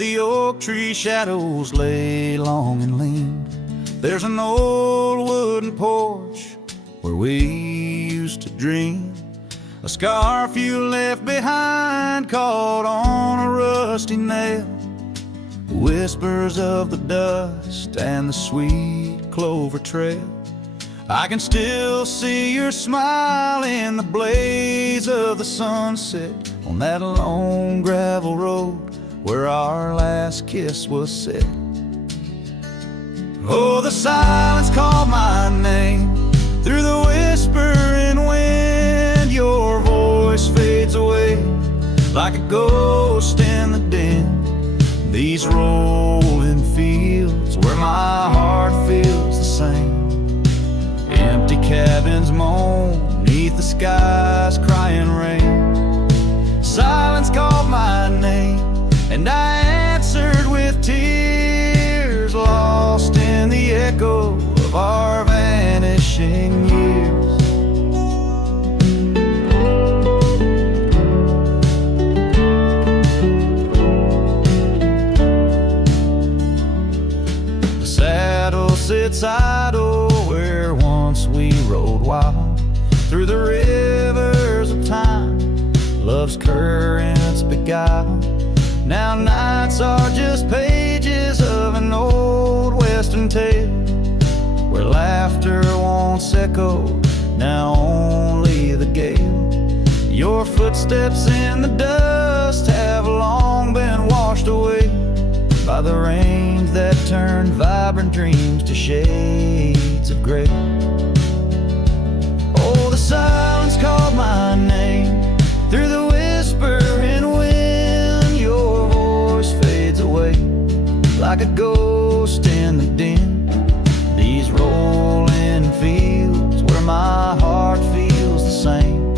the oak tree shadows lay long and lean. There's an old wooden porch where we used to dream. A scarf you left behind caught on a rusty nail. Whispers of the dust and the sweet clover trail. I can still see your smile in the blaze of the sunset on that lone gravel road where our last kiss was set. Oh, the silence called my name through the whispering wind. Your voice fades away like a ghost in the din. These rolling fields where my heart feels the same. Empty cabins moan neath the sky's crying rain. Silence called my name and I answered with tears, lost in the echo of our vanishing years. The saddle sits idle where once we rode wild, through the rivers of time love's currents beguile. Now nights are just pages of an old western tale, where laughter once echoed, now only the gale. Your footsteps in the dust have long been washed away by the rains that turned vibrant dreams to shades of gray. Oh, the silence called my name through the whispering wind. Your voice fades away like a ghost in the din. These rolling fields where my heart feels the same.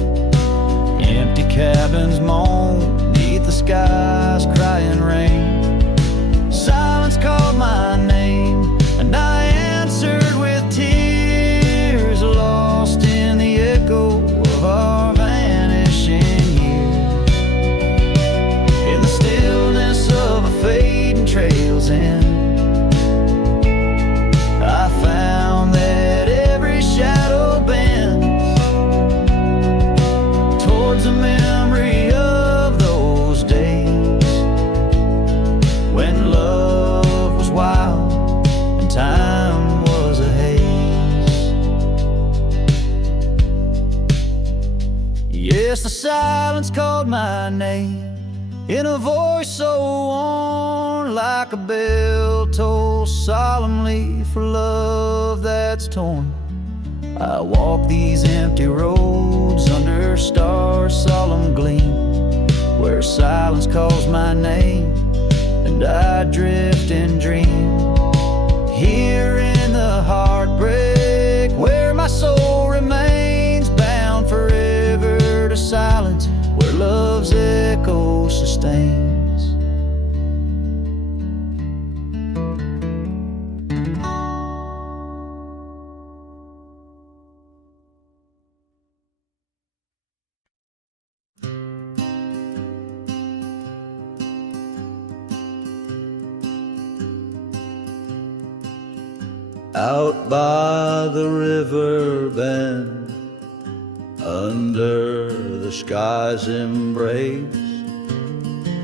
Empty cabins moan neath the sky's crying rain. Silence called my name and I answered with tears, lost in the echo of our vanishing years. In the stillness of a fading trail's end, I found that every shadow bends towards a memory of those days when love was wild and time was a haze. Yes, the silence called my name in a voice so worn, like a bell toll solemnly for love that's torn. I walk these empty roads under stars' solemn gleam, where silence calls my name and I drift and dream. Here in the heartbreak where my soul remains bound forever to silence, where love's echo sustains. Out by the riverbend, under the sky's embrace,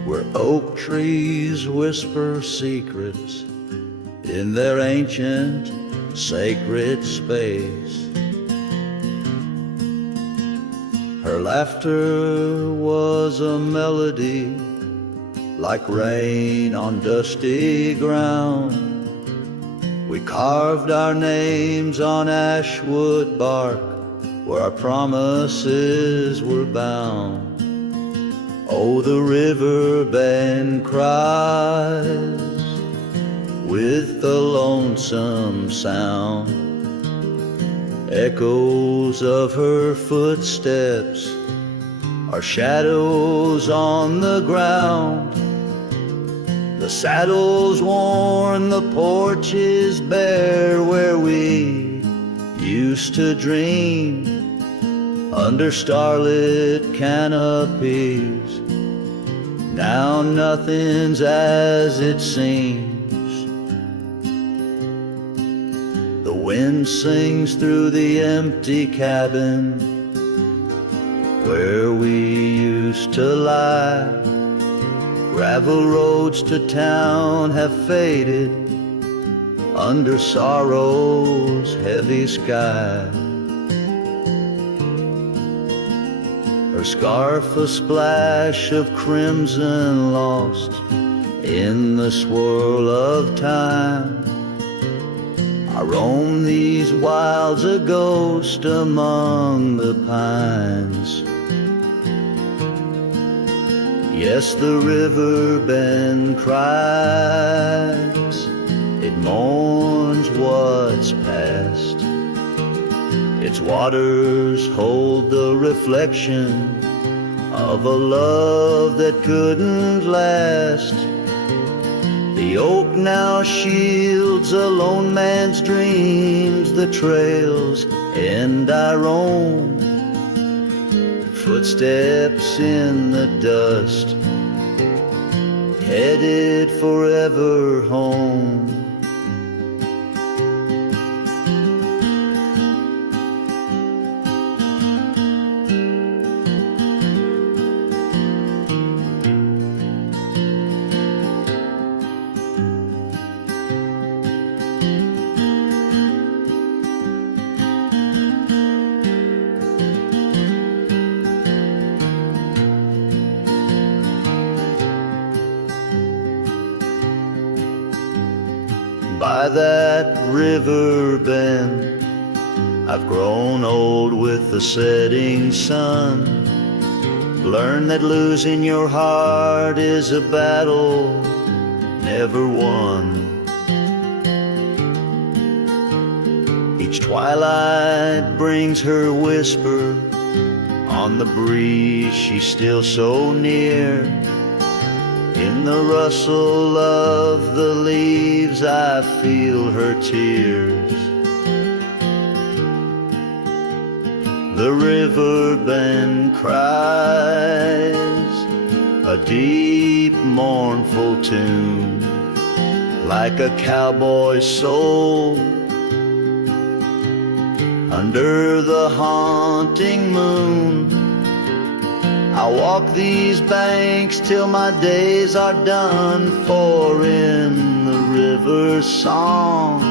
where oak trees whisper secrets in their ancient sacred space. Her laughter was a melody, like rain on dusty ground. We carved our names on ashwood bark, where our promises were bound. Oh, the riverbend cries with a lonesome sound. Echoes of her footsteps are shadows on the ground. The saddle's worn, the porch is bare, where we used to dream under starlit canopies. Now nothing's as it seems. The wind sings through the empty cabin where we used to lie. Gravel roads to town have faded under sorrow's heavy sky. Her scarf a splash of crimson lost in the swirl of time. I roam these wilds a ghost among the pines. Yes, the Riverbend cries, it mourns what's past. Its waters hold the reflection of a love that couldn't last. The oak now shields a lone man's dreams, the trails, and I roam. Footsteps in the dust, headed forever home. By that river bend, I've grown old with the setting sun. Learn that losing your heart is a battle never won. Each twilight brings her whisper on the breeze, she's still so near. In the rustle of the leaves, I feel her tears. The Riverbend cries a deep, mournful tune, like a cowboy's soul under the haunting moon. I walk these banks till my days are done, for in the river's song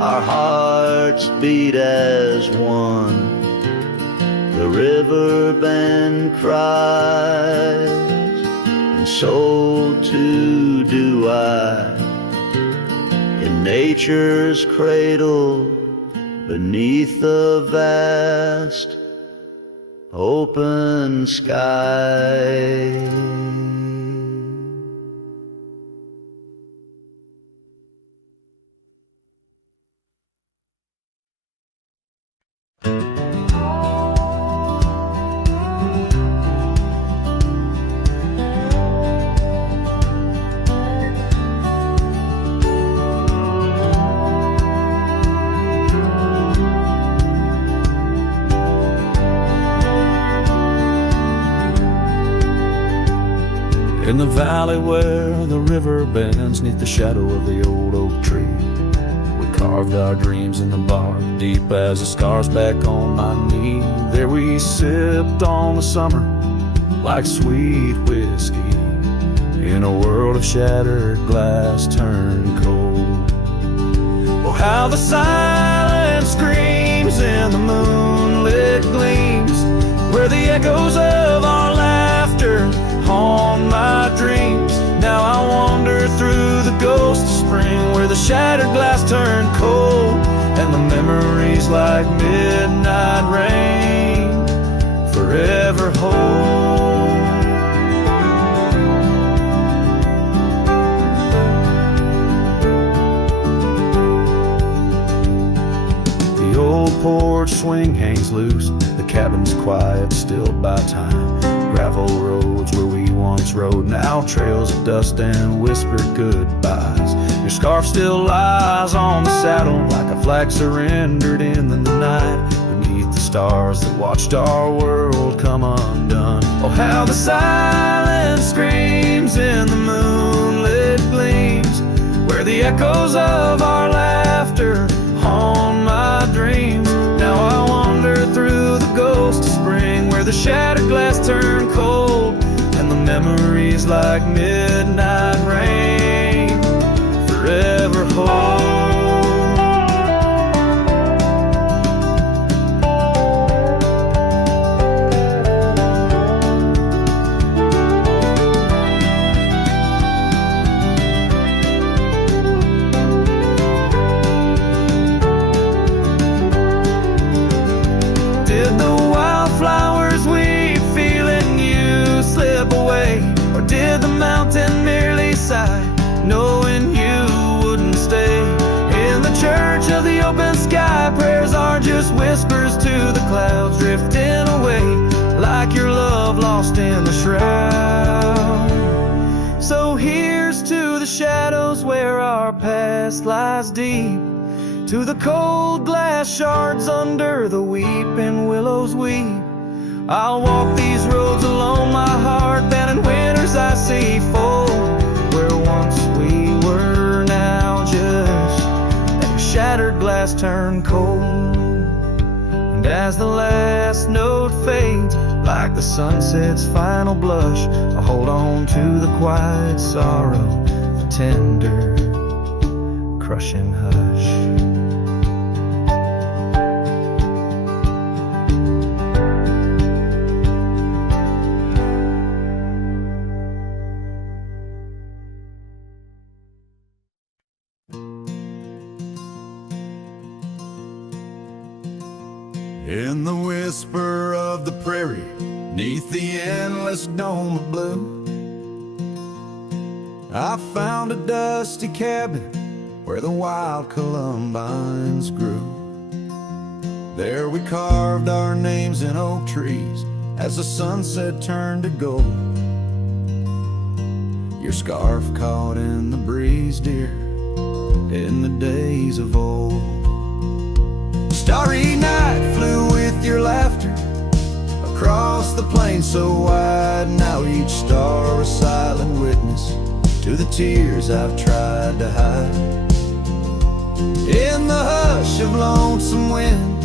our hearts beat as one. The Riverbend cries, and so too do I, in nature's cradle beneath the vast open sky. In the valley where the river bends, 'neath the shadow of the old oak tree, we carved our dreams in the bark, deep as the scars back on my knee. There we sipped on the summer like sweet whiskey, in a world of shattered glass turned cold. Oh, how the silence screams in the moonlit gleams, where the echoes of our laughter haunt my dreams. Now I wander through the ghost of spring, where the shattered glass turned cold, and the memories like midnight rain forever hold. The old porch swing hangs loose, the cabin's quiet, stilled by time. Gravel roads where we once rode, now trails of dust and whispered goodbyes. Your scarf still lies on the saddle like a flag surrendered in the night. Beneath the stars that watched our world come undone. Oh, how the silence screams in the moonlit gleams, where the echoes of our laughter haunt my dreams. Now I wander through the ghost of spring, where the shattered glass turned cold, and the memories like midnight rain forever hold. Did the wildflowers we feel in you slip away? Or did the mountain merely sigh, knowing you wouldn't stay? In the church of the open sky, prayers are just whispers to the clouds, drifting away like your love lost in the shroud. So here's to the shadows where our past lies deep, to the cold glass shards under the weeping willows weep. I'll walk these roads alone, my heart bent in winters I see fold, where once we were, now just that shattered glass turned cold. And as the last note fades, like the sunset's final blush, I hold on to the quiet sorrow, the tender, crushing hush. In the whisper of the prairie, neath the endless dome of blue, I found a dusty cabin where the wild columbines grew. There we carved our names in oak trees as the sunset turned to gold. Your scarf caught in the breeze, dear, in the days of old. Starry night flew with your laughter across the plain so wide. Now each star a silent witness to the tears I've tried to hide. In the hush of lonesome wind,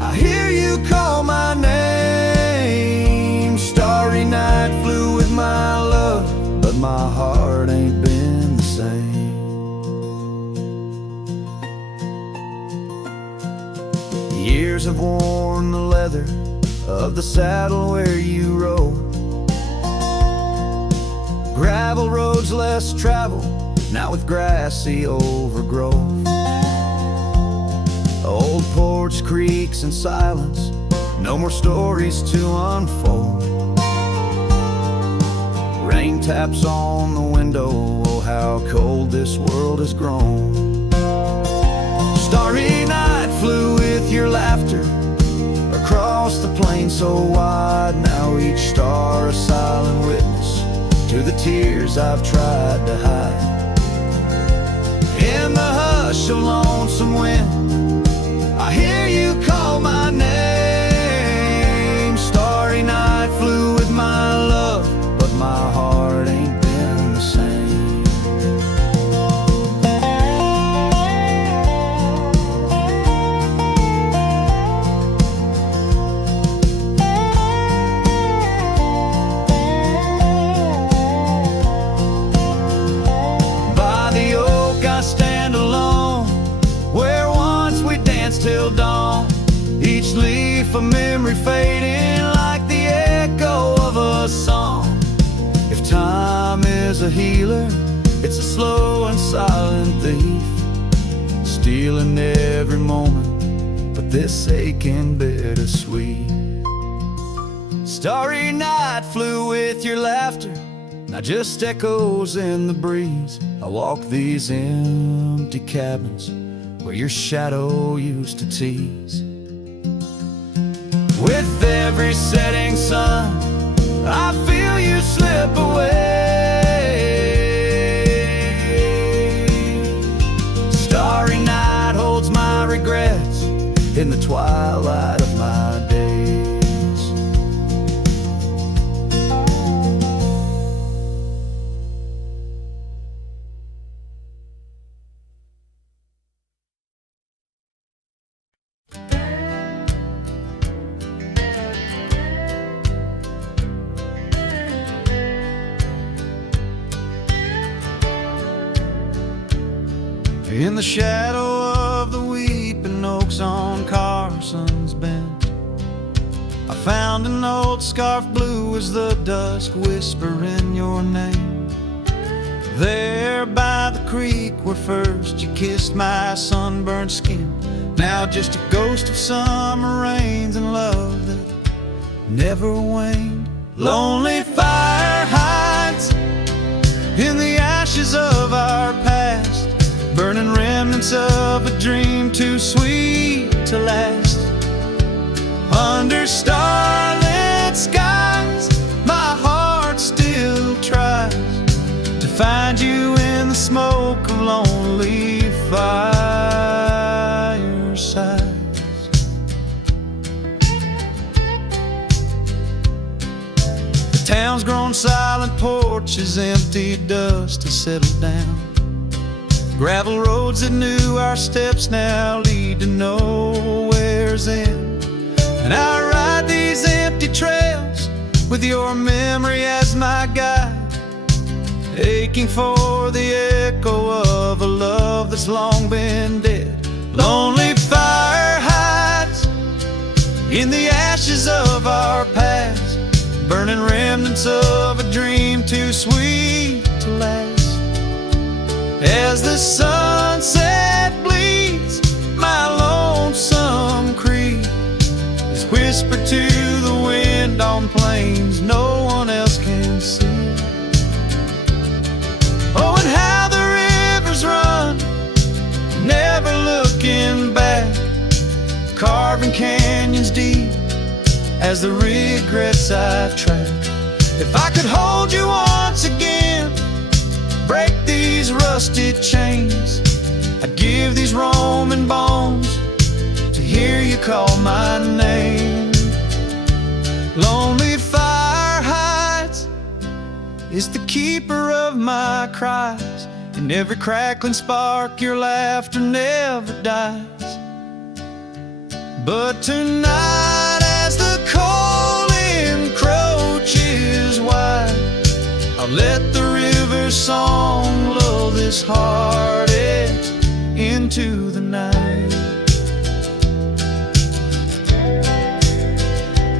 I hear you call my name. Starry night flew with my love, but my heart ain't been the same. Years have worn the leather of the saddle where you rode. Gravel roads less traveled, now with grassy overgrowth. Old porch creaks in silence, no more stories to unfold. Rain taps on the window, oh how cold this world has grown. Starry night flew with your laughter across the plain so wide. Now each star a silent witness to the tears I've tried to hide. In the hush of lonesome wind, I hear you call my name. Starry night flew with my love, but my heart ain't been the same. Till dawn, each leaf a memory fading like the echo of a song. If time is a healer, it's a slow and silent thief, stealing every moment, but this aching bittersweet. Starry night flew with your laughter, now just echoes in the breeze. I walk these empty cabins where your shadow used to tease. With every setting sun, I feel you slip away. Starry night holds my regrets in the twilight of my days. In the shadow of the weeping oaks on Carson's Bend, I found an old scarf blue as the dusk whispering your name. There by the creek where first you kissed my sunburned skin, now just a ghost of summer rains and love that never waned. Lonely fire hides in the ashes of our past, burning remnants of a dream too sweet to last. Under starlit skies, my heart still tries to find you in the smoke of lonely firesides. The town's grown silent, porches empty, dust has settled down. Gravel roads that knew our steps now lead to nowhere's end. And I ride these empty trails with your memory as my guide, aching for the echo of a love that's long been dead. Lonely fire hides in the ashes of our past, burning remnants of a dream too sweet to last. As the sunset bleeds, my lonesome creed is whispered to the wind on plains no one else can see. Oh, and how the rivers run, never looking back, carving canyons deep as the regrets I've tracked. If I could hold you once again, break these rusted chains, I'd give these Roman bones to hear you call my name. Lonely fire hides is the keeper of my cries. In every crackling spark your laughter never dies. But tonight as the cold encroaches wide, I'll let the river's song lull this heartache into the night.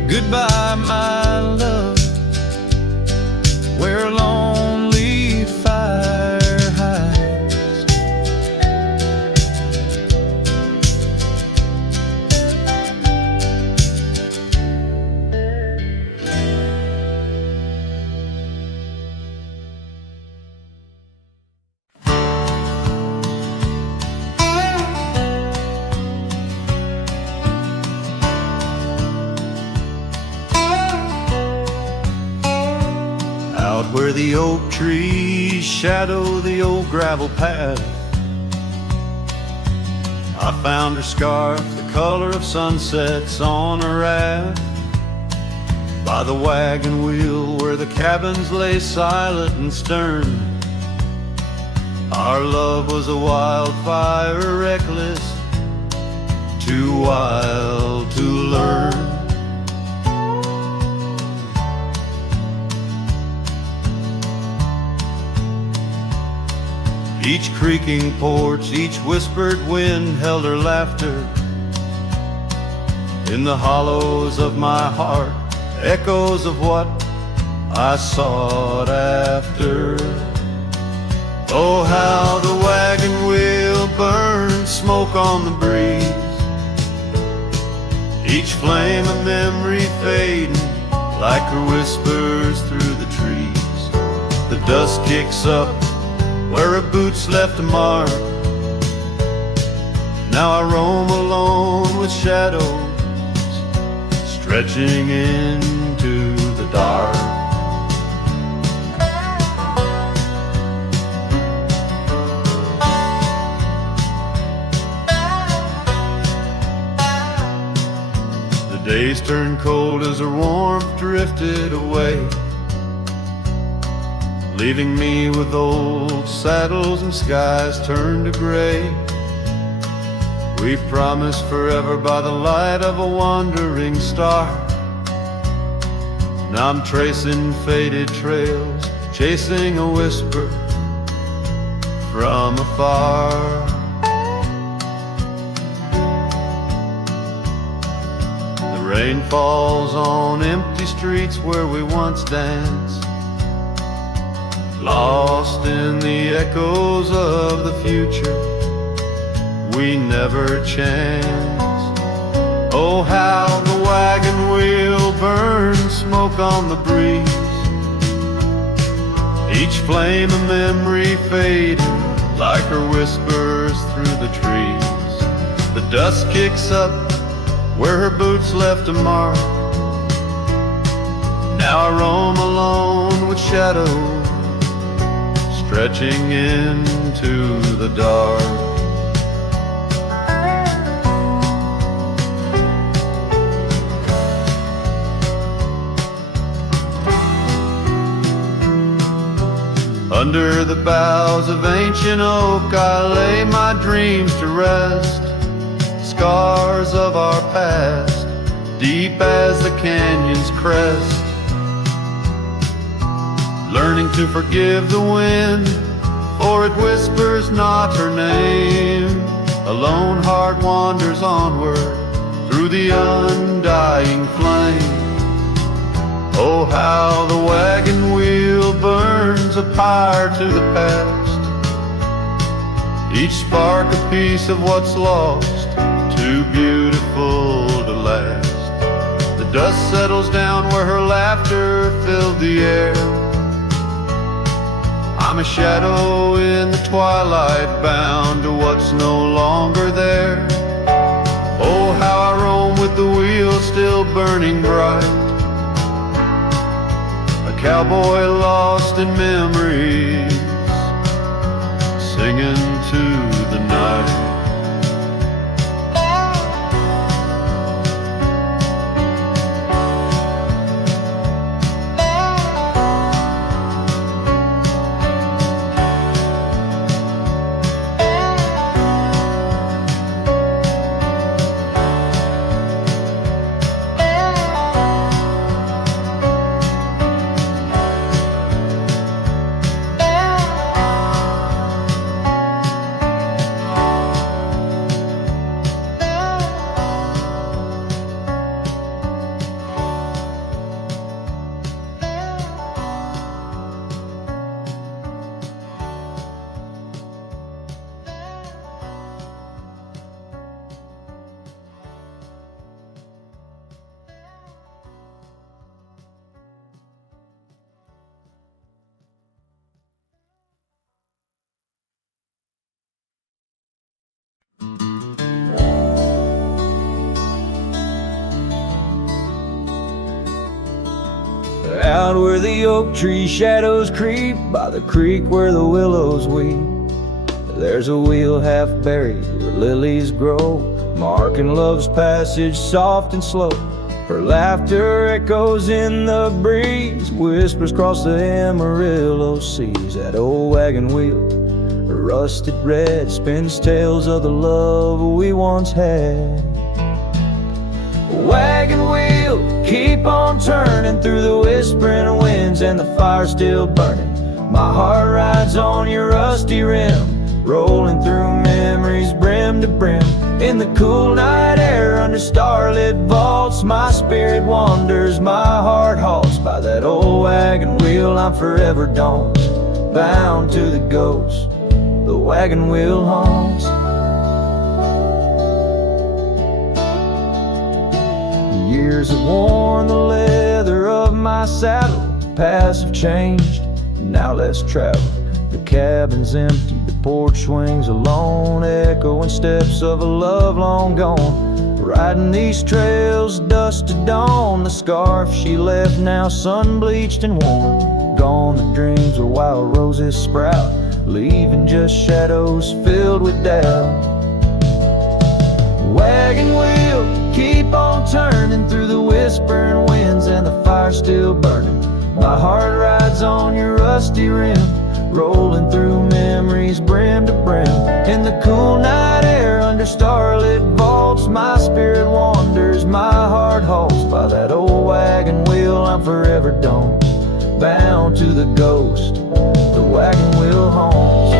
Goodbye, my love, where a lonely fire hides. Where the oak trees shadow the old gravel path, I found her scarf, the color of sunsets on a raft, by the wagon wheel where the cabins lay silent and stern. Our love was a wildfire, reckless, too wild to learn. Each creaking porch, each whispered wind held her laughter. In the hollows of my heart, echoes of what I sought after. Oh, how the wagon wheel burned smoke on the breeze, each flame a memory fading like her whispers through the trees. The dust kicks up where her boots left a mark. Now I roam alone with shadows stretching into the dark. Days turned cold as her warmth drifted away, leaving me with old saddles and skies turned to gray. We promised forever by the light of a wandering star. Now I'm tracing faded trails, chasing a whisper from afar. The rain falls on empty streets where we once danced, lost in the echoes of the future we never chanced. Oh, how the wagon wheel burns smoke on the breeze, each flame a memory fading like her whispers through the trees. The dust kicks up where her boots left a mark. Now I roam alone with shadows stretching into the dark. Under the boughs of ancient oak I lay my dreams to rest, scars of our past, deep as the canyon's crest. Learning to forgive the wind, for it whispers not her name. A lone heart wanders onward through the undying flame. Oh, how the wagon wheel burns a pyre to the past, each spark a piece of what's lost, too beautiful to last. The dust settles down where her laughter filled the air. I'm a shadow in the twilight, bound to what's no longer there. Oh, how I roam with the wheel still burning bright, cowboy lost in memories, singing to the night. Out where the oak tree shadows creep, by the creek where the willows weep, there's a wheel half buried where lilies grow, marking love's passage soft and slow. Her laughter echoes in the breeze, whispers across the Amarillo seas. That old wagon wheel, rusted red, spins tales of the love we once had. Wagon wheel, keep on turning through the whispering winds, and the fire's still burning. My heart rides on your rusty rim, rolling through memories brim to brim. In the cool night air under starlit vaults, my spirit wanders, my heart halts. By that old wagon wheel I'm forever don't, bound to the ghost the wagon wheel haunts. Years have worn the leather of my saddle, paths have changed, now let's travel. The cabin's empty, the porch swings alone, echoing steps of a love long gone. Riding these trails, dust to dawn, the scarf she left now sun-bleached and worn. Gone the dreams where wild roses sprout, leaving just shadows filled with doubt. Wagon wheel, keep on turning through whispering winds and the fire still burning. My heart rides on your rusty rim, rolling through memories brim to brim. In the cool night air under starlit vaults, my spirit wanders, my heart halts by that old wagon wheel. I'm forever doomed, bound to the ghost the wagon wheel haunts.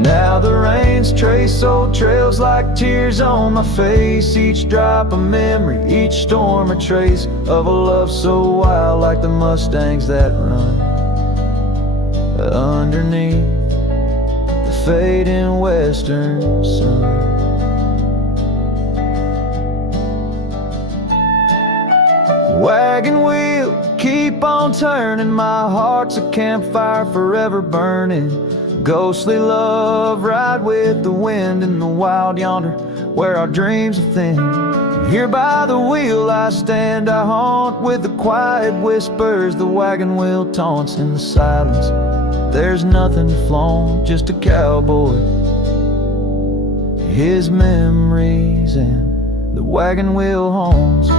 Now the rains trace old trails like tears on my face. Each drop a memory, each storm a trace of a love so wild, like the Mustangs that run underneath the fading western sun. Wagon wheel, keep on turning, my heart's a campfire forever burning. Ghostly love, ride with the wind in the wild yonder, where our dreams are thin. Here by the wheel I stand, I haunt with the quiet whispers the wagon wheel taunts. In the silence there's nothing to flaunt, just a cowboy, his memories, and the wagon wheel haunts.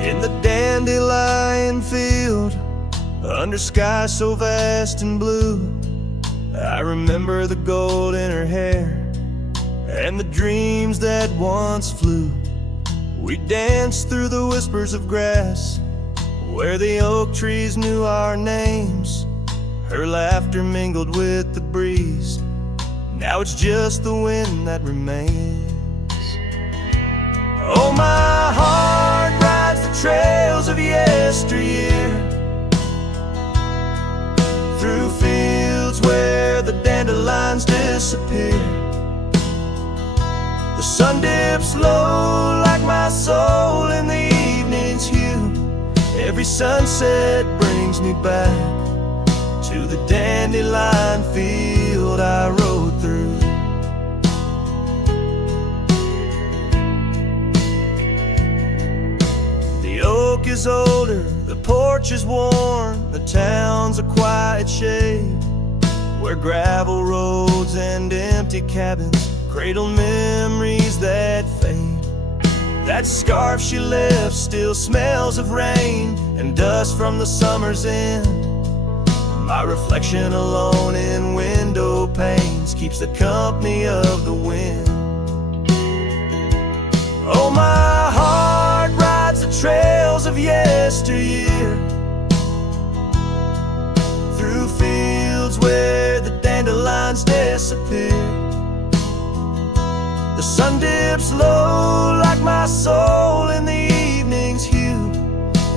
In the dandelion field, under sky so vast and blue, I remember the gold in her hair and the dreams that once flew. We danced through the whispers of grass, where the oak trees knew our names. Her laughter mingled with the breeze, now it's just the wind that remains. Oh, my heart rides the trails of yesteryear, through fields where the dandelions disappear. The sun dips low like my soul in the evening's hue. Every sunset brings me back to the dandelion field I rode through. The oak is older, the porch is worn, the town's a quiet shade, where gravel roads and empty cabins cradle memories that fade. That scarf she left still smells of rain and dust from the summer's end. My reflection alone in window panes keeps the company of the wind. Oh, my heart rides the trails of yesteryear, through fields where the dandelions disappear. The sun dips low like my soul in the evening's hue.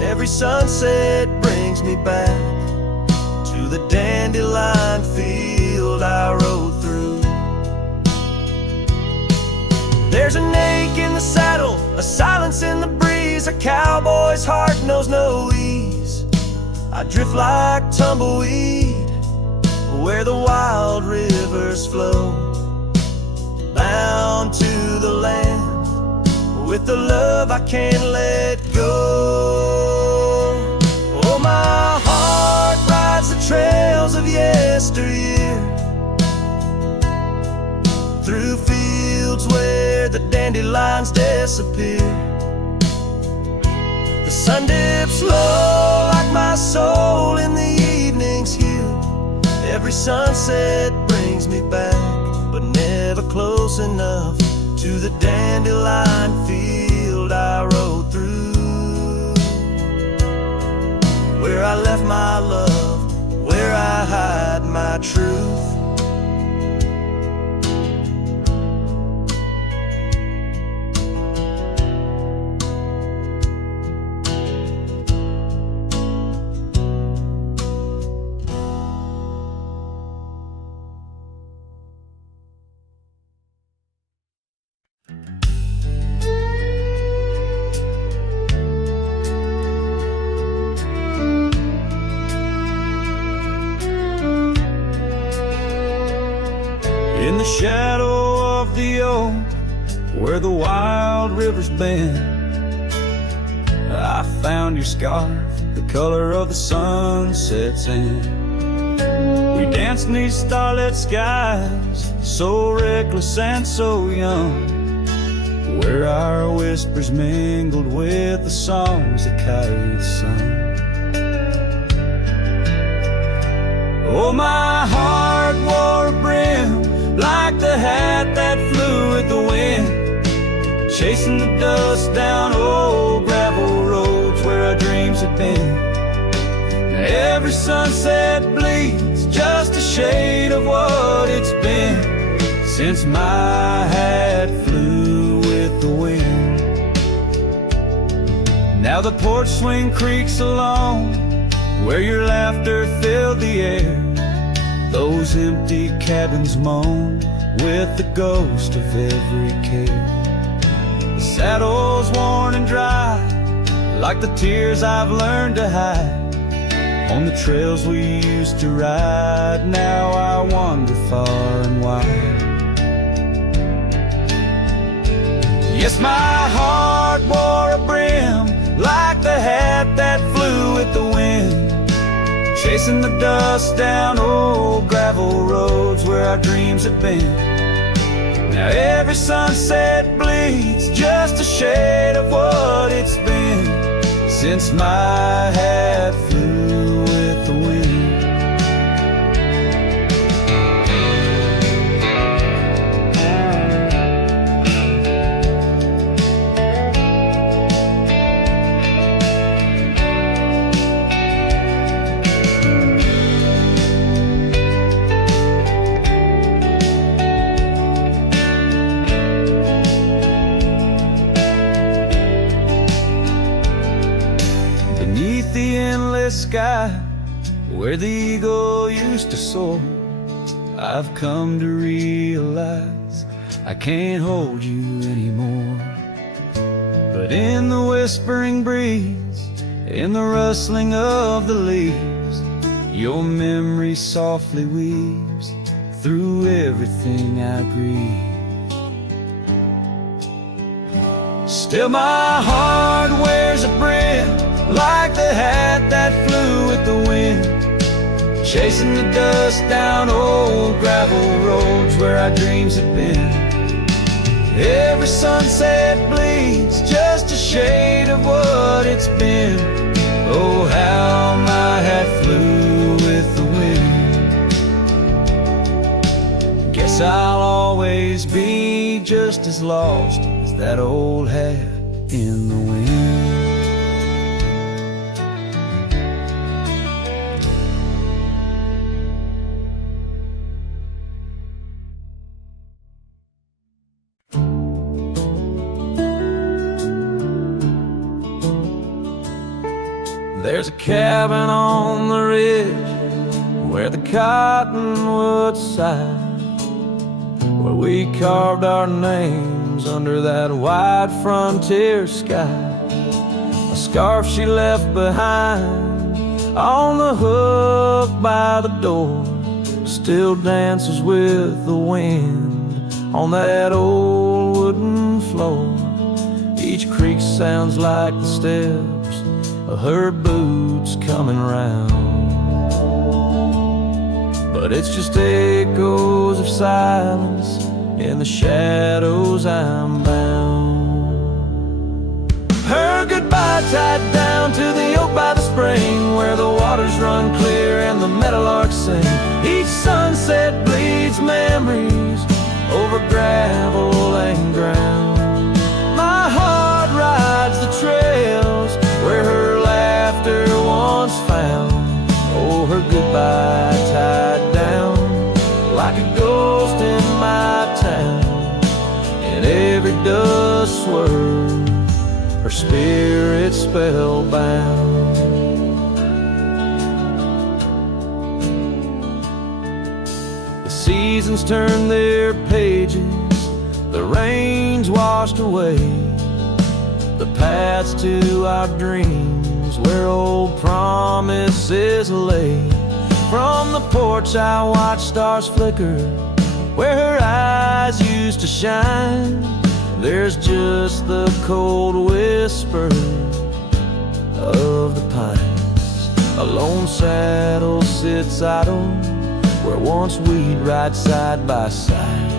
Every sunset brings me back to the dandelion field I rode through. There's an ache in the saddle, a silence in the breeze. A cowboy's heart knows no ease. I drift like tumbleweed where the wild rivers flow, bound to the land with the love I can't let go. Oh, my heart rides the trails of yesteryear, through fields where the dandelions disappear. The sun dips low like my soul in the evening's hue. Every sunset brings me back, but never close enough to the dandelion field I rode through, where I left my love, where I hide my truth. shadow of the oak where the wild rivers bend, I found your scarf, the color of the sunset's end. We danced 'neath starlit skies, so reckless and so young, where our whispers mingled with the songs the kites sung. Oh, my heart wore a brim like the hat that flew with the wind, chasing the dust down old gravel roads where our dreams had been. Now every sunset bleeds just a shade of what it's been since my hat flew with the wind. Now the porch swing creaks along where your laughter filled the air. Those empty cabins moan with the ghost of every care. The saddle's worn and dry, like the tears I've learned to hide. On the trails we used to ride, now I wander far and wide. Yes, my heart wore a brim like the hat that flew with the wind, chasing the dust down old gravel roads where our dreams have been. Now every sunset bleeds just a shade of what it's been since my hat flew with the wind. Sky where the eagle used to soar, I've come to realize I can't hold you anymore. But in the whispering breeze, in the rustling of the leaves, your memory softly weaves through everything I grieve. Still my heart wears a brim like the hat that flew with the wind, chasing the dust down old gravel roads where our dreams have been. Every sunset bleeds just a shade of what it's been. Oh, how my hat flew with the wind. Guess I'll always be just as lost as that old hat in the wind. There's a cabin on the ridge where the cottonwoods sigh, where we carved our names under that wide frontier sky. A scarf she left behind on the hook by the door still dances with the wind on that old wooden floor. Each creak sounds like the steps of her boots coming round, but it's just echoes of silence. In the shadows I'm bound. Her goodbye tied down to the oak by the spring, where the waters run clear and the meadowlarks sing. Each sunset bleeds memories over gravel and ground. My heart rides the trails where her laughter once found. Oh, her goodbye tied down like a ghost in my town. In every dust swirl, her spirit spellbound. The seasons turn their pages, the rains washed away the paths to our dreams where old promises lay. From the porch I watch stars flicker where her eyes used to shine. There's just the cold whisper of the pines. A lone saddle sits idle where once we'd ride side by side.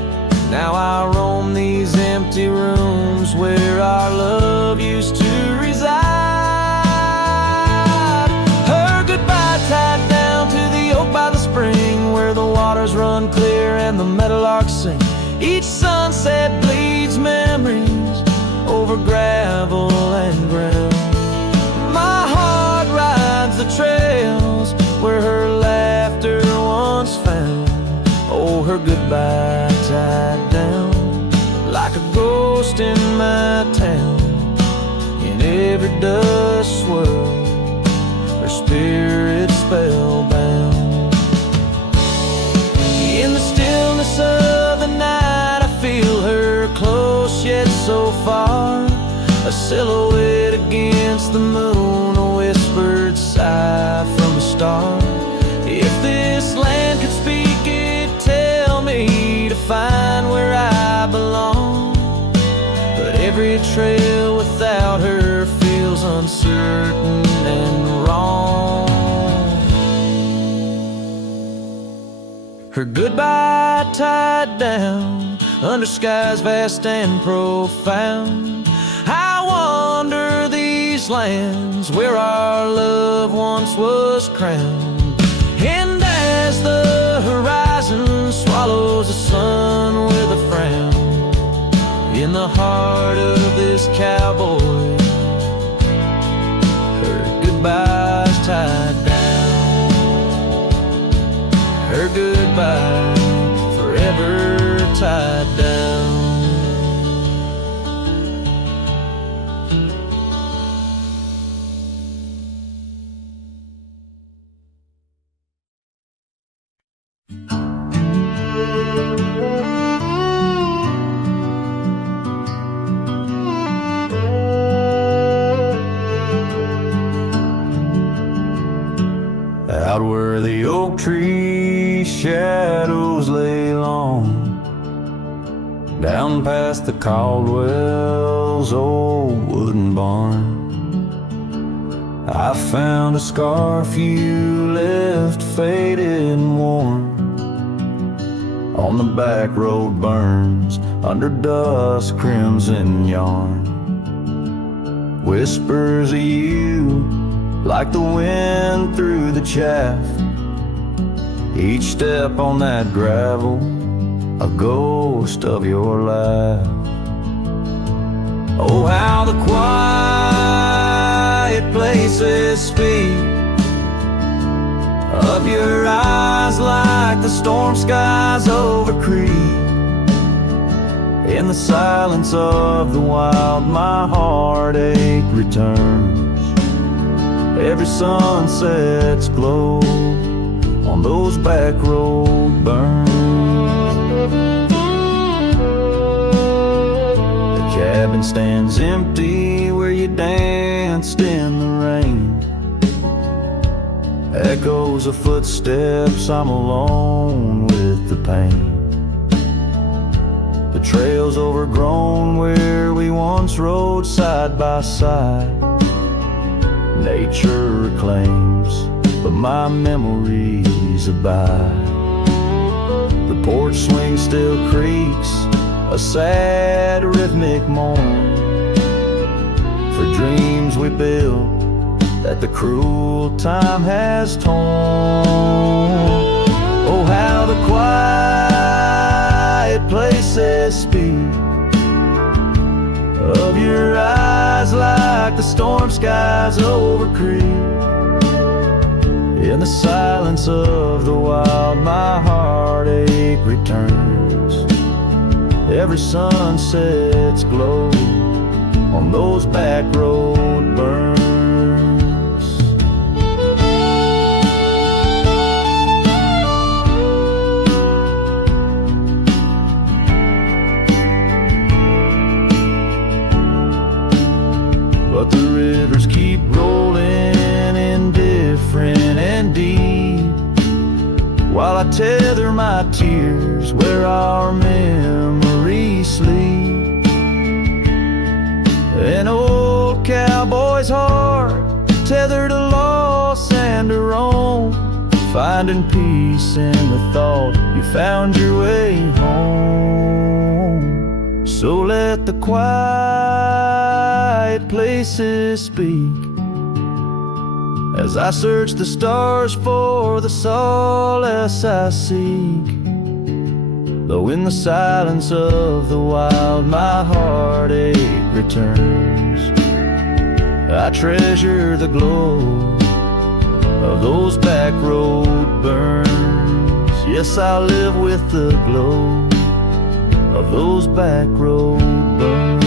Now I roam these empty rooms where our love used to reside. Her goodbye tied down to the oak by the spring, where the waters run clear and the meadowlarks sing. Each sunset bleeds memories over gravel and ground. My heart rides the trails where her laughter once found. Oh, her goodbye tied down like a ghost in my town. In every dust swirl, her spirit spellbound. In the stillness of the night, I feel her close yet so far. A silhouette against the moon, a whispered sigh from a star. If this land could speak, it'd tell me to find where I belong. But every trail without her feels uncertain and wrong. Her goodbye tied down under skies vast and profound. I wander these lands where our love once was crowned. And as the horizon swallows the sun with a frown, in the heart of this cowboy, her goodbye's tied down. Her goodbye forever tied down. Out where the oak tree shadows lay long, down past the Caldwell's old wooden barn, I found a scarf you left faded and worn. On the back road burns under dust crimson yarn. Whispers of you like the wind through the chaff. Each step on that gravel, a ghost of your laugh. Oh, how the quiet places speak of your eyes like the storm skies over Cries. In the silence of the wild, my heartache returns. Every sunset's glow on those back road burns. The cabin stands empty where you danced in the rain. Echoes of footsteps, I'm alone with the pain. The trail's overgrown where we once rode side by side. Nature reclaims, but my memories abide. The porch swing still creaks, a sad rhythmic mourn, for dreams we built that the cruel time has torn. Oh, how the quiet places speak of your eyes like the storm skies over Cries. In the silence of the wild, my heartache returns. Every sunset's glow on those back road burns. But the rivers keep rolling indifferent and deep, while I tether my tears where our memories sleep. An old cowboy's heart tethered to loss and to roam, finding peace in the thought you found your way home. So let the quiet places speak as I search the stars for the solace I seek. Though in the silence of the wild my heartache returns, I treasure the glow of those back road burns. Yes, I live with the glow of those back road burns.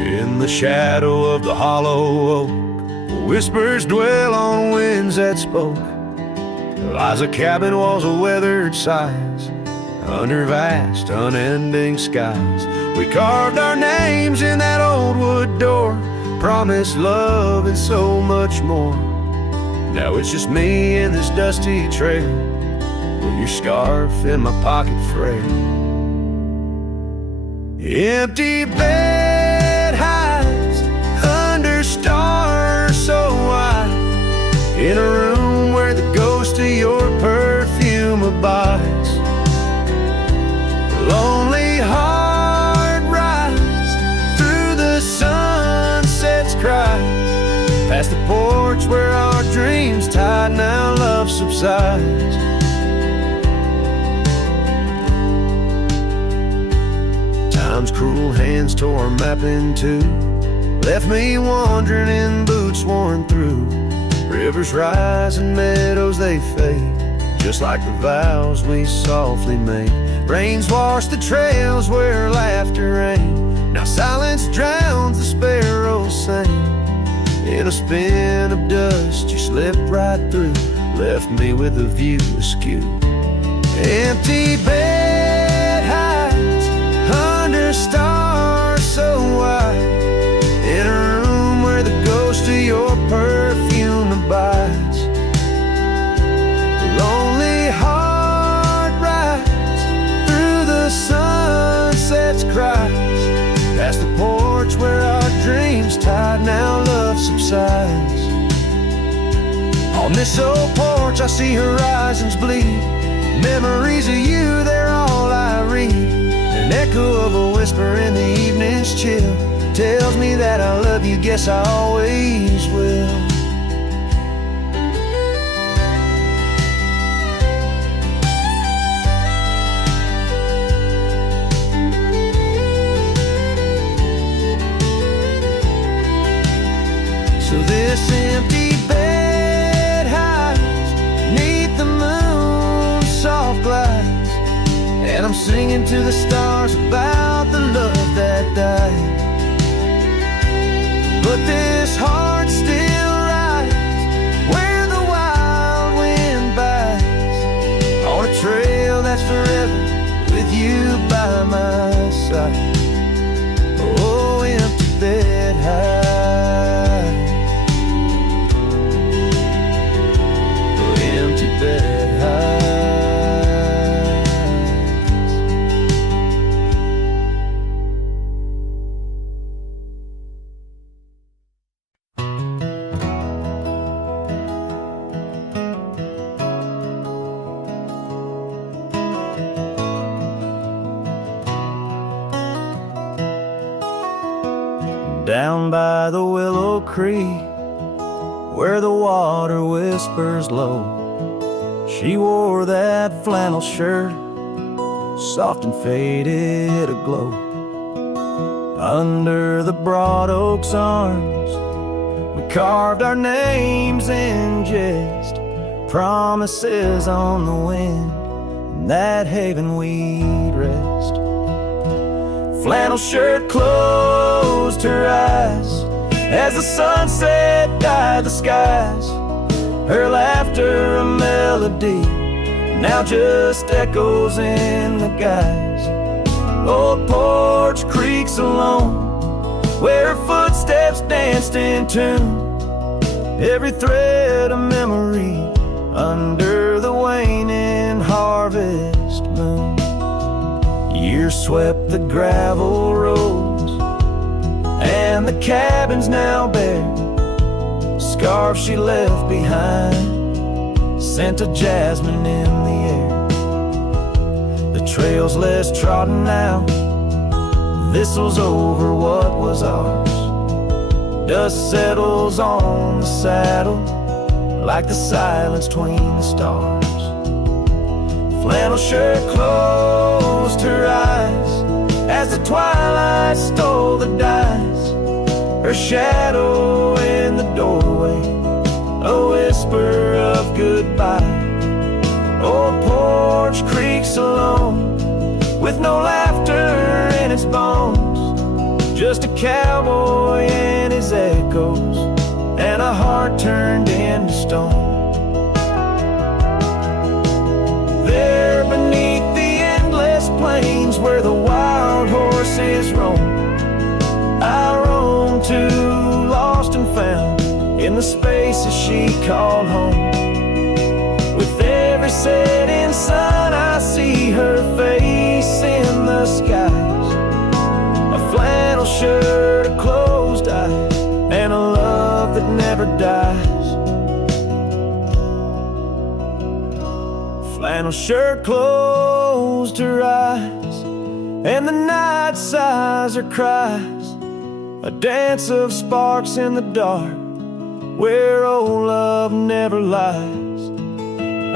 In the shadow of the hollow oak, whispers dwell on winds that spoke. Lies a cabin, walls of weathered sighs, under vast, unending skies. We carved our names in that old wood door, promised love and so much more. Now it's just me and this dusty trail, with your scarf in my pocket frail. Empty bed hides under stars so wide, in a room where the ghost of your perfume abides. Lonely heart rides through the sunset's cry, past the porch where our dreams tied, now love subsides. Time's cruel hands tore a map in two, left me wandering in boots worn through. Rivers rise and meadows they fade, just like the vows we softly made. Rains wash the trails where laughter rained, now silence drowns the sparrows sing. In a spin of dust you slipped right through, left me with a view askew. Empty bed hides under stars so wide, in a room where the ghost of your perfume abides. Lonely heart rides through the sunset's cries, past the porch where our dreams tied, now love subsides. On this old porch I see horizons bleed, memories of you, they're all I read. An echo of a whisper in the evening's chill tells me that I love you, guess I always will. So this empty bed hides neath the moon's soft glides, and I'm singing to the stars about the love that died. But this heart still rides where the wild wind bites, on a trail that's forever with you by my side. Oh, empty bed hides, oh, empty bed hides. Down by the willow creek, where the water whispers low, she wore that flannel shirt, soft and faded aglow. Under the broad oak's arms, we carved our names in jest, promises on the wind, in that haven we'd rest. Flannel shirt closed her eyes as the sunset dyed the skies. Her laughter a melody, now just echoes in the guise. Old porch creaks alone, where her footsteps danced in tune. Every thread a memory under the waning harvest moon. Years swept the gravel roads, and the cabin's now bare. Scarf she left behind, scent of jasmine in the air. The trail's less trodden now, thistles over what was ours. Dust settles on the saddle like the silence between the stars. Flannel shirt closed her eyes as the twilight stole the dice. Her shadow in the doorway, a whisper of goodbye. Old porch creaks alone, with no laughter in its bones. Just a cowboy and his echoes, and a heart turned into stone. There beneath the endless plains where the wild horses roam, I roam to, lost and found, in the spaces she called home. With every setting sun I see her face in the skies. A flannel shirt, a closed eye, and a love that never dies. Flannel shirt closed her eyes, and the night sighs her cries. A dance of sparks in the dark, where old love never lies.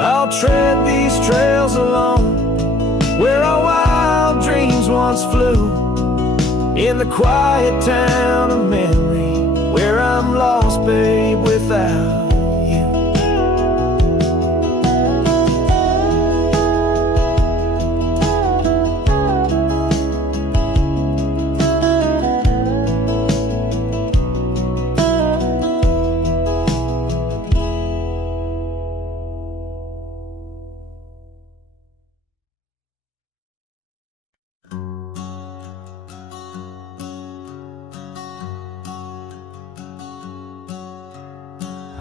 I'll tread these trails alone, where our wild dreams once flew. In the quiet town of memory, where I'm lost, babe, without you.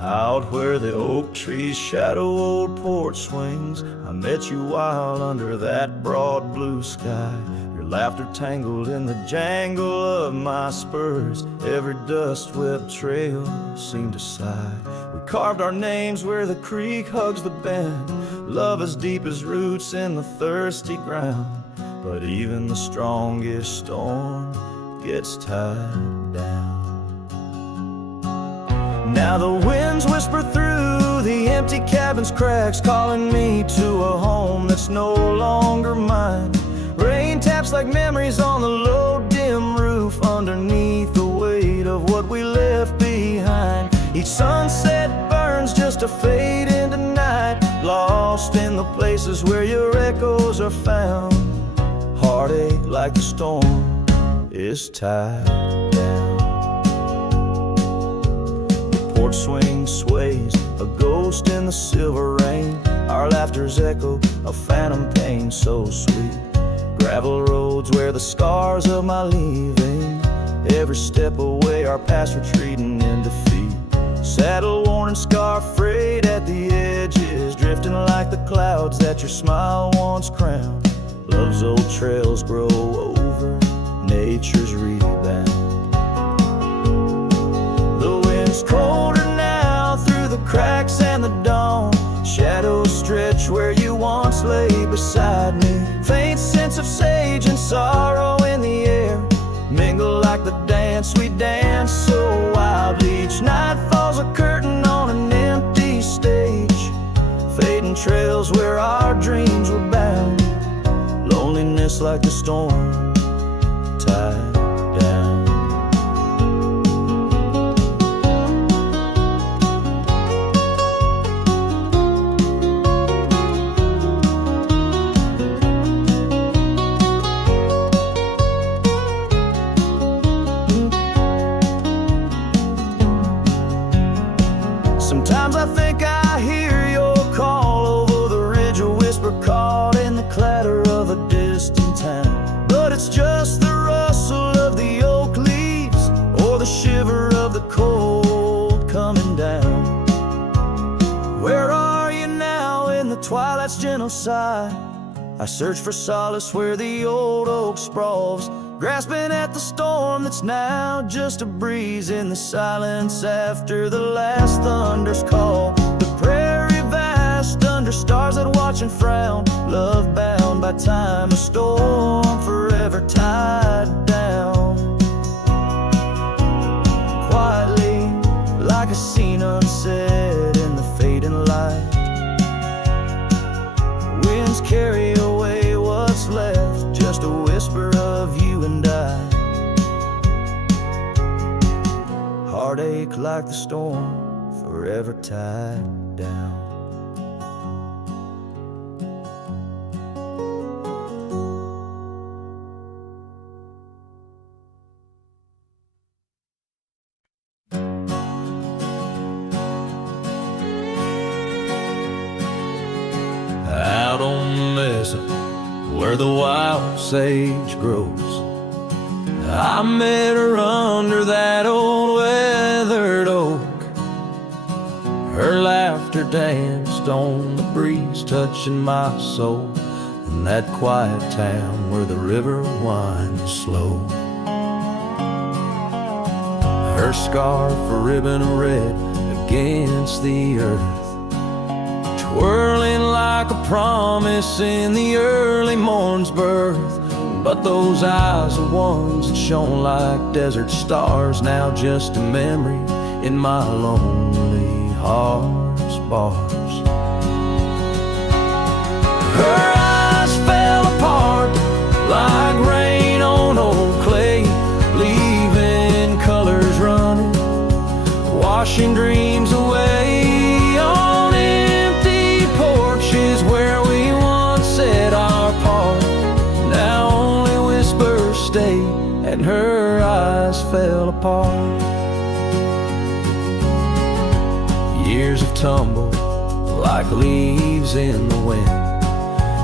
Out where the oak trees shadow old porch swings, I met you wild under that broad blue sky. Your laughter tangled in the jangle of my spurs. Every dust-swept trail seemed to sigh. We carved our names where the creek hugs the bend. Love as deep as roots in the thirsty ground. But even the strongest storm gets tied down. Now the winds whisper through the empty cabin's cracks, calling me to a home that's no longer mine. Rain taps like memories on the low dim roof, underneath the weight of what we left behind. Each sunset burns just to fade into night, lost in the places where your echoes are found. Heartache like the storm is tied down. Porch swing sways, a ghost in the silver rain. Our laughter's echo, a phantom pain so sweet. Gravel roads where the scars of my leaving, every step away our past retreating in defeat. Saddle worn and scar frayed at the edges, drifting like the clouds that your smile once crowned. Love's old trails grow over nature's rebound. It's colder now through the cracks and the dawn. Shadows stretch where you once lay beside me. Faint sense of sage and sorrow in the air mingle like the dance we dance so wildly. Each night falls a curtain on an empty stage, fading trails where our dreams were bound. Loneliness like the storm tied down. Sometimes I think I hear your call over the ridge, a whisper caught in the clatter of a distant town. But it's just the rustle of the oak leaves, or the shiver of the cold coming down. Where are you now in the twilight's gentle sigh? I search for solace where the old oak sprawls, grasping at the storm that's now just a breeze in the silence after the last thunder's call. The prairie vast under stars that watch and frown, love bound by time, a storm forever tied down. Quietly, like a scene unsaid in the fading light, winds carry away what's left, just a whisper of you and I. Heartache like the storm, forever tied down. Out on the mesa where the wild sage grows, I met her under that old weathered oak. Her laughter danced on the breeze, touching my soul in that quiet town where the river winds slow. Her scarf a ribbon of red against the earth, twirling like a promise in the early morn's birth. But those eyes are ones that shone like desert stars, now just a memory in my lonely heart's bars. Her eyes fell apart like rain on old clay, leaving colors running, washing dreams away on empty porches where we once said our part. Now only whispers stay, and her eyes fell apart. Years have tumbled like leaves in the wind,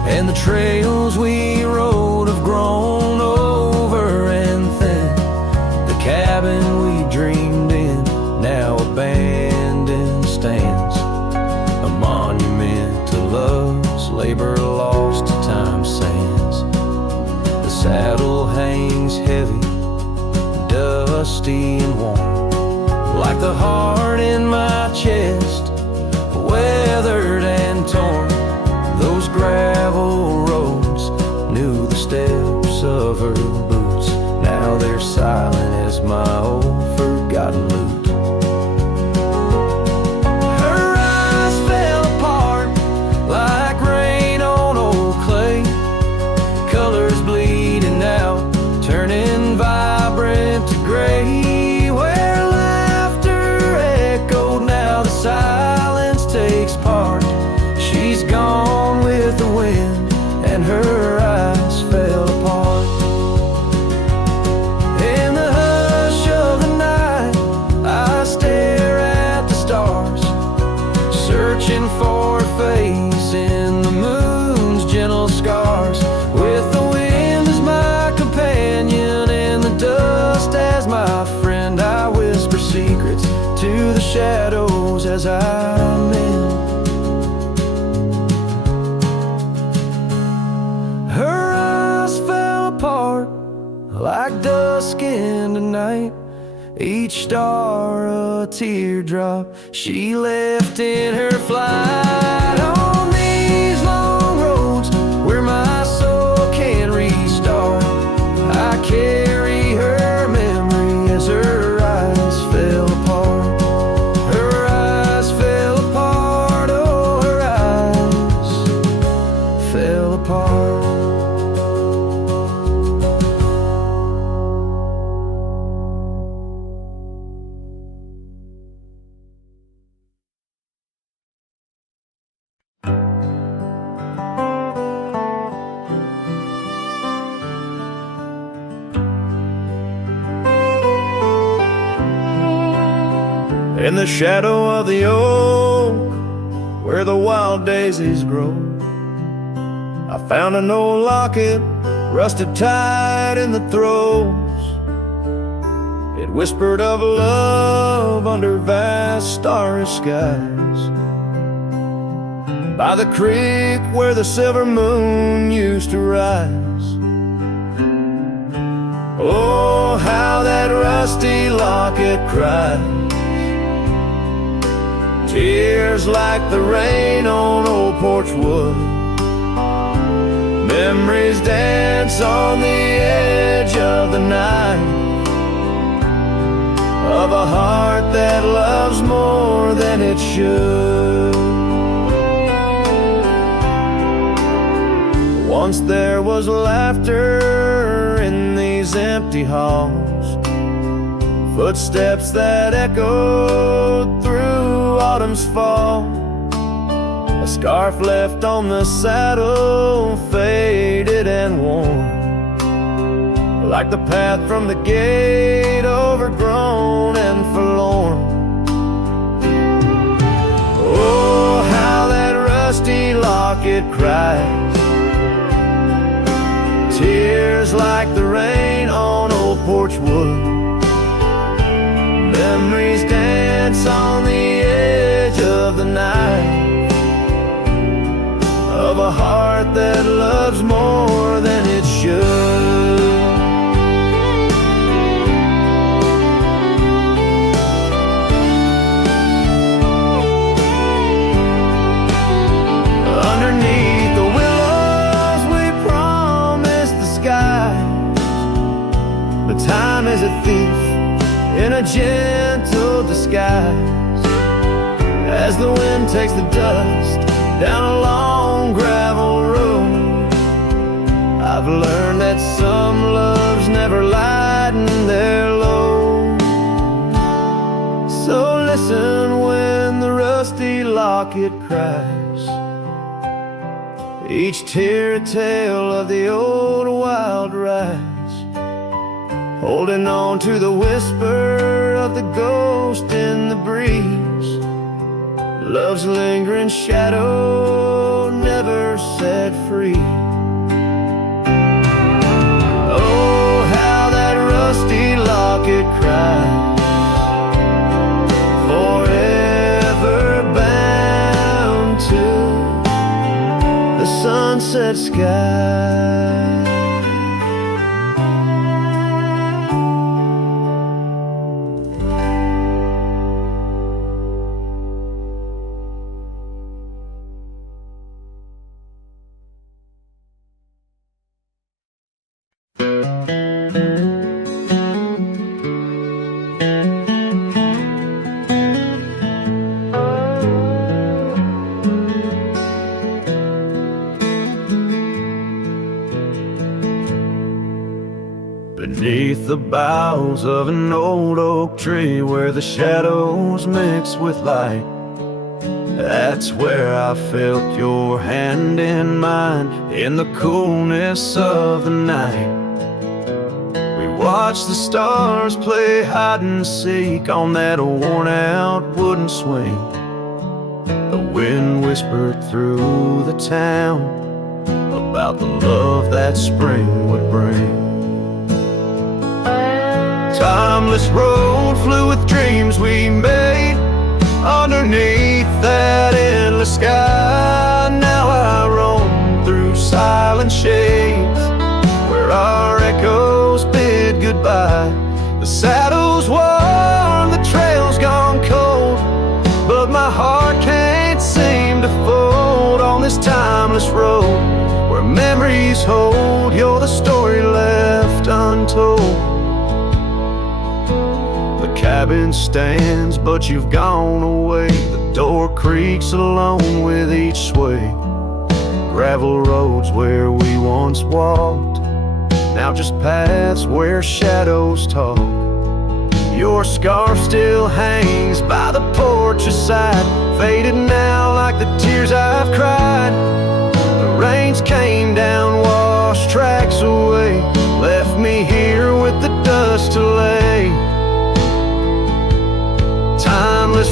and the trails we rode have grown over and thin. The cabin we dreamed in, now abandoned, stands a monument to love's labor lost to time's sands. The saddle hangs heavy, dusty and warm, like the heart in my chest, weathered and torn. Those gravel roads knew the steps of her boots, now they're silent as my old forgotten lute. Her eyes fell apart like rain on old clay, colors bleeding out, turning vibrant to gray. Where laughter echoed, now the silence takes part. She's gone with the wind, and her eyes fell apart. In the hush of the night, I stare at the stars, searching for a face in the moon's gentle scars. With the wind as my companion and the dust as my friend, I whisper secrets to the shadows as I mend. Her eyes fell apart like dusk in the night, each star a teardrop she left in her flight. On these long roads where my soul can restart, I carry her memory as her eyes fell apart. Her eyes fell apart, oh, her eyes fell apart. in the shadow of the oak where the wild daisies grow. I found an old locket rusted tight in the throes. It whispered of love under vast starry skies, by the creek where the silver moon used to rise. Oh, how that rusty locket cries, tears like the rain on old porch wood. Memories dance on the edge of the night, of a heart that loves more than it should. Once there was laughter in these empty halls, footsteps that echoed through autumn's fall. A scarf left on the saddle, faded and worn, like the path from the gate, overgrown and forlorn. Oh, how that rusty locket cries, tears like the rain on old porch wood. Memories dance on the edge of the night, of a heart that loves more than it should. Underneath the willows we promised the skies, but time is a thief in a gentle disguise. As the wind takes the dust down a long gravel road, I've learned that some loves never lighten their load. So listen when the rusty locket cries, each tear a tale of the old wild rise, holding on to the whisper of the ghost in the breeze. Love's lingering shadow never set free. Oh, how that rusty locket cries, forever bound to the sunset sky. Beneath the boughs of an old oak tree where the shadows mix with light, that's where I felt your hand in mine in the coolness of the night. We watched the stars play hide and seek on that worn out wooden swing. The wind whispered through the town about the love that spring would bring. Timeless road flew with dreams we made underneath that endless sky. Now I roam through silent shades where our echoes bid goodbye. The saddle's worn, the trail's gone cold, but my heart can't seem to fold on this timeless road where memories hold. You're the story left untold. Cabin stands, but you've gone away. The door creaks alone with each sway. Gravel roads where we once walked, now just paths where shadows talk. Your scarf still hangs by the porch aside, faded now like the tears I've cried. The rains came down, washed tracks away, left me here with the dust to lay. Timeless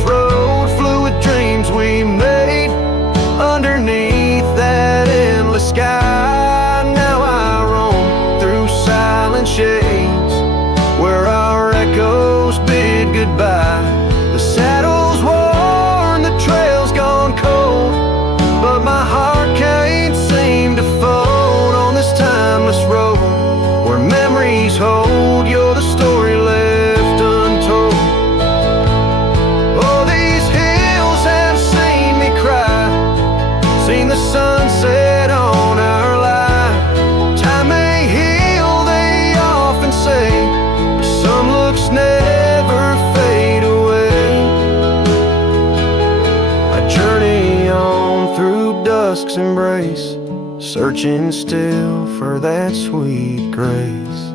close embrace, searching still for that sweet grace.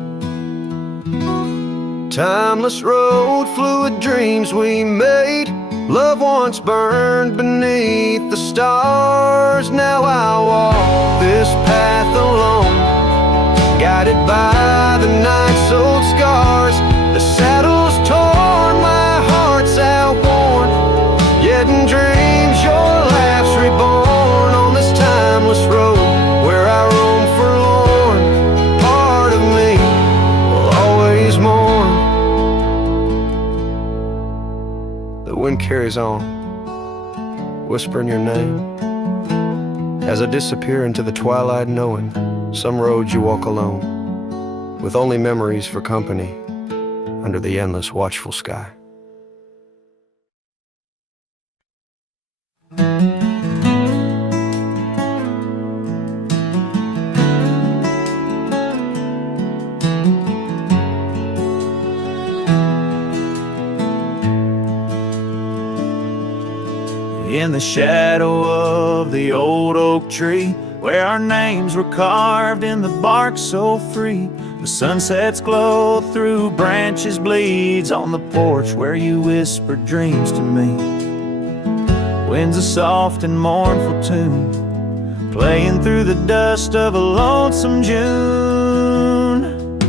Timeless road, fluid dreams we made. Love once burned beneath the stars. Now I walk this path alone, guided by the night's old scars. The saddle's torn, my heart's outworn, yet in dreams your laugh's reborn. On this timeless road where I roam forlorn, part of me will always mourn. The wind carries on, whispering your name, as I disappear into the twilight, knowing some roads you walk alone, with only memories for company under the endless watchful sky. In the shadow of the old oak tree, where our names were carved in the bark so free, the sunset's glow through branches bleeds on the porch where you whispered dreams to me. Winds a soft and mournful tune, playing through the dust of a lonesome June.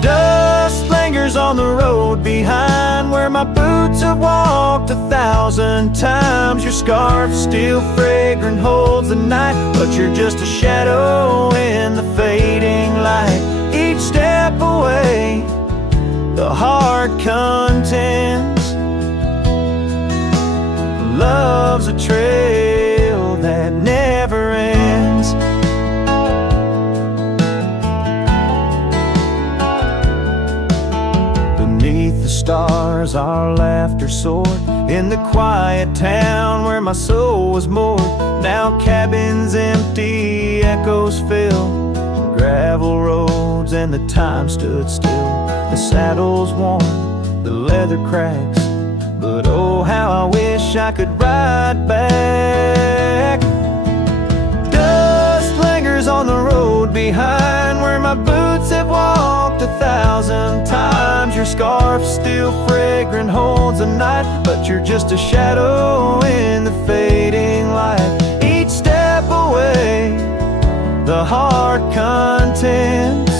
Dust lingers on the road behind, where my boots have walked 1,000 times. Your scarf still fragrant holds the night, but you're just a shadow in the fading light. Each step away, the heart contends. Love's a trail that never ends. Beneath the stars our laughter soared, in the quiet town where my soul was moored. Now cabins empty, echoes fill gravel roads, and the time stood still. The saddle's worn, the leather cracks, but oh how I wish I could ride back. Dust lingers on the road behind, where my boots have walked 1,000 times. Your scarf still fragrant holds the night, but you're just a shadow in the fading light. Each step away, the heart contends.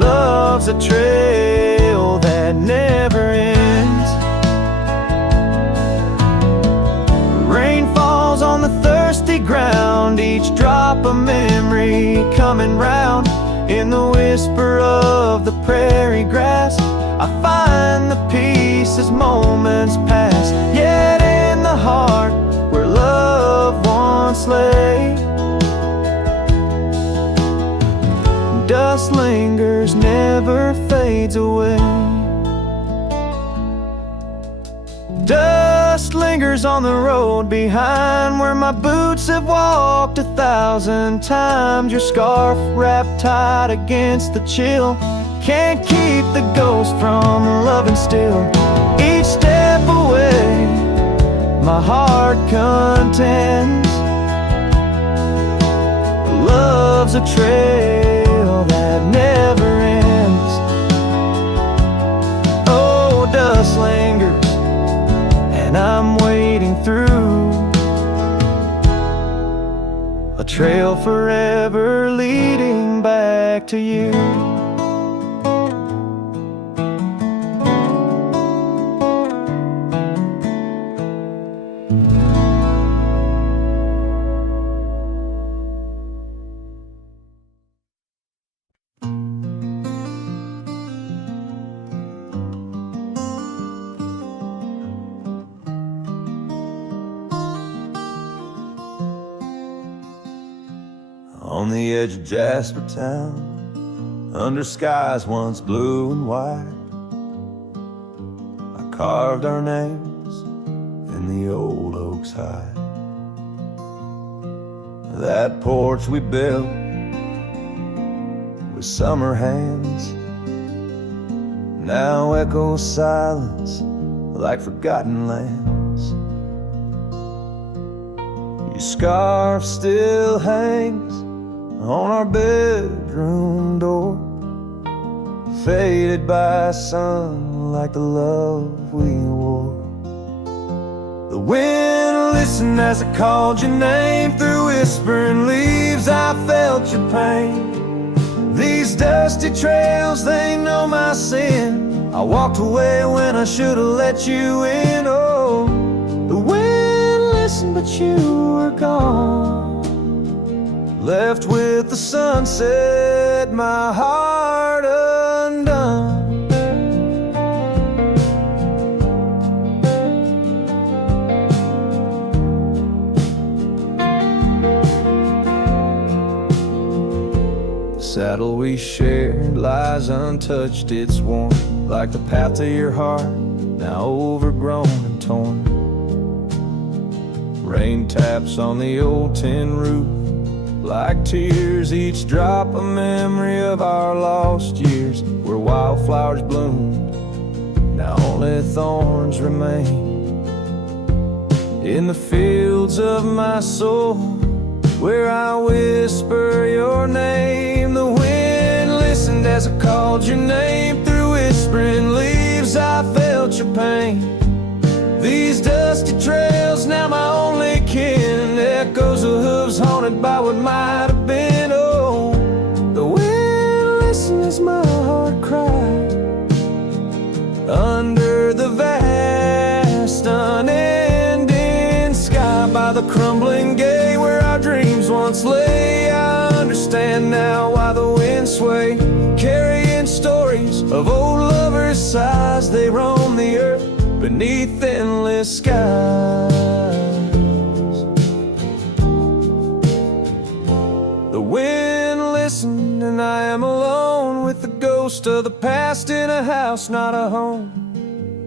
Love's a trail that never ends. Rain falls on the thirsty ground, each drop a memory coming round. In the whisper of the prairie grass, I find the peace as moments pass. Yet in the heart where love once lay, dust lingers, never fades away. Dust lingers on the road behind, where my boots have walked 1,000 times. Your scarf wrapped tight against the chill, can't keep the ghost from loving still. Each step away, my heart contends. Love's a trail that never ends. Oh, dust lingers, and I'm wading through a trail forever leading back to you. On the edge of Jasper Town, under skies once blue and white, I carved our names in the old oak's hide. That porch we built with summer hands now echoes silence like forgotten lands. Your scarf still hangs on our bedroom door, faded by sun like the love we wore. The wind listened as I called your name. Through whispering leaves I felt your pain. These dusty trails, they know my sin. I walked away when I should have let you in. Oh, the wind listened but you were gone, left with the sunset, my heart undone. The saddle we shared lies untouched, it's warm like the path to your heart, now overgrown and torn. Rain taps on the old tin roof like tears, each drop a memory of our lost years, where wildflowers bloomed, now only thorns remain. In the fields of my soul, where I whisper your name, the wind listened as I called your name. Through whispering leaves I felt your pain. These dusty trails, now my only kin, echoes of hooves haunted by what might have been. Oh, the wind listened as my heart cried under the vast unending sky. By the crumbling gate where our dreams once lay, I understand now why the wind sway, carrying stories of old lovers' sighs. They roam the earth beneath endless skies. The wind listened and I am alone, with the ghost of the past in a house, not a home.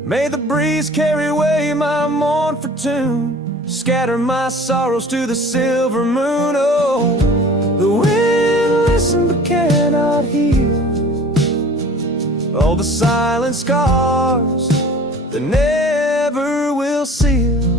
May the breeze carry away my mournful tune, scatter my sorrows to the silver moon. Oh, the wind listened but cannot heal all the silent scars that never will seal.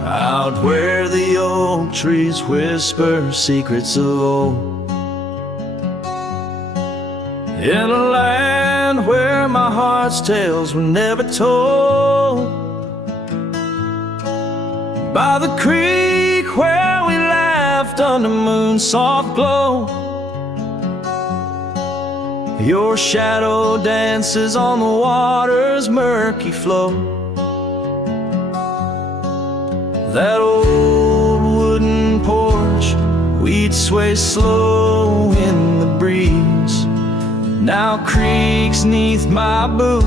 Out where the old trees whisper secrets of old, in a land where my heart's tales were never told, by the creek where we laughed under moon's soft glow, your shadow dances on the water's murky flow. That old wooden porch, we'd sway slow in the breeze, now creaks neath my boot,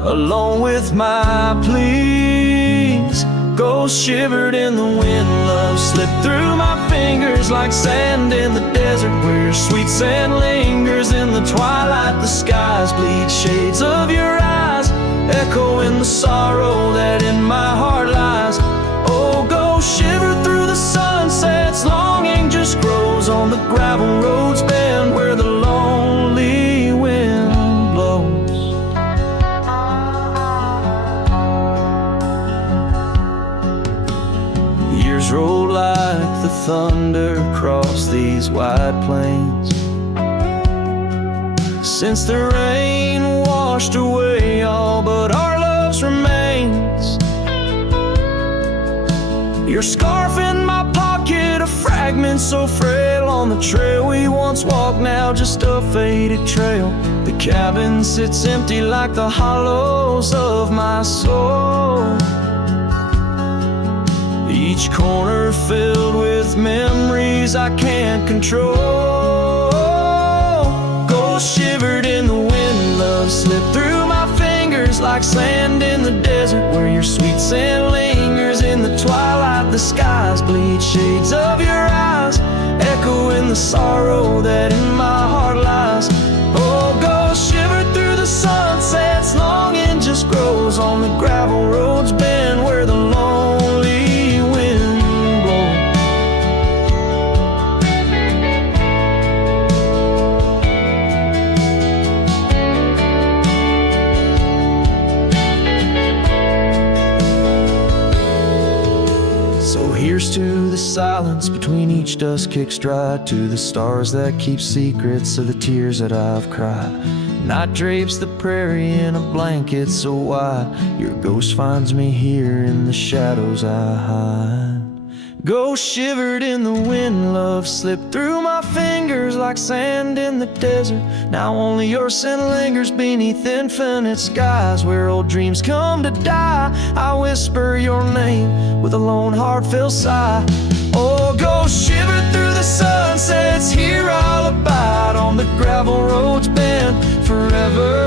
along with my pleas. Ghosts shivered in the wind, love slipped through my fingers like sand in the desert, where your sweet sand lingers in the twilight. The skies bleed shades of your eyes, echoing the sorrow that in my heart lies. Oh, ghosts shiver through the sunsets, longing just grows on the gravel roads bend, where the lonely wind blows. Years roll like the thunder across these wide plains, since the rain washed away all but our love's remains. Your scarf in my pocket, a fragment so frail on the trail we once walked, now just a faded trail. The cabin sits empty like the hollows of my soul, each corner filled with memories I can't control. Ghosts shivered in the wind, love slipped through my fingers like sand in the desert, where your sweet sand lingers in the twilight. The skies bleed shades of your eyes, echoing the sorrow that in my heart lies. Oh, ghosts shiver through the sunsets, longing silence between each dust-kicked stride, to the stars that keep secrets of the tears that I've cried. Night drapes the prairie in a blanket so wide, your ghost finds me here in the shadows I hide. Ghost shivered in the wind, love slipped through my fingers like sand in the desert. Now only your scent lingers beneath infinite skies, where old dreams come to die. I whisper your name with a lone heartfelt sigh. Oh, ghost shivered through the sunsets, here I'll abide on the gravel roads bend forever